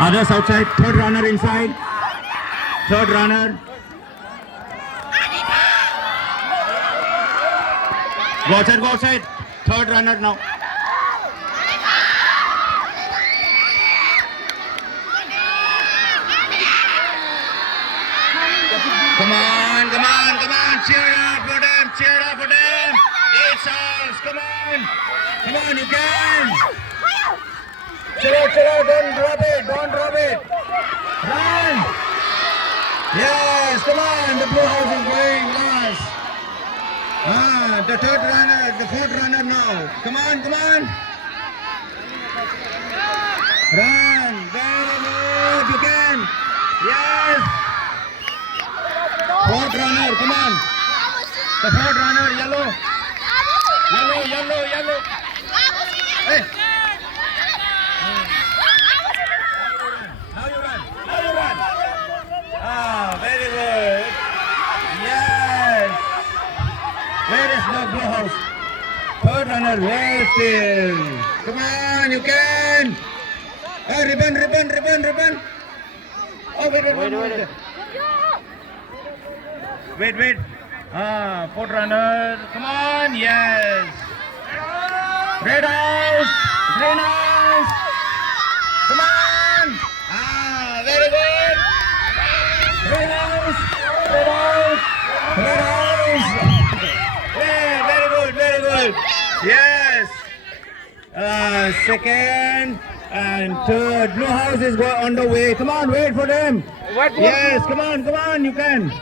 Others outside. Third runner inside. Third runner. Go outside, go outside. Third runner now. Come on, come on, come on. Cheer up for them, cheer up for them. 8 songs, come on. Come on, you can. Chill out, don't drop it, don't drop it. Run. Yes, come on, the blue house is going last. The third runner, the fourth runner now. Come on, come on. Run, very good, you can. Yes. Fourth runner, come on. The fourth runner, yellow. Yellow, yellow, yellow. Hey. Now you run, now you run. Ah, very good. Yes. Where is the blue house? Third runner, well still. Come on, you can. Oh, ribbon, ribbon, ribbon, ribbon. Oh, wait. Wait. Fourth runner. Come on, yes. Red house, green house. Come on. Very good. Red house, red house, red house. Yeah, very good. Yes. Second and third. Blue house is on the way. Come on, wait for them. Yes, come on, you can.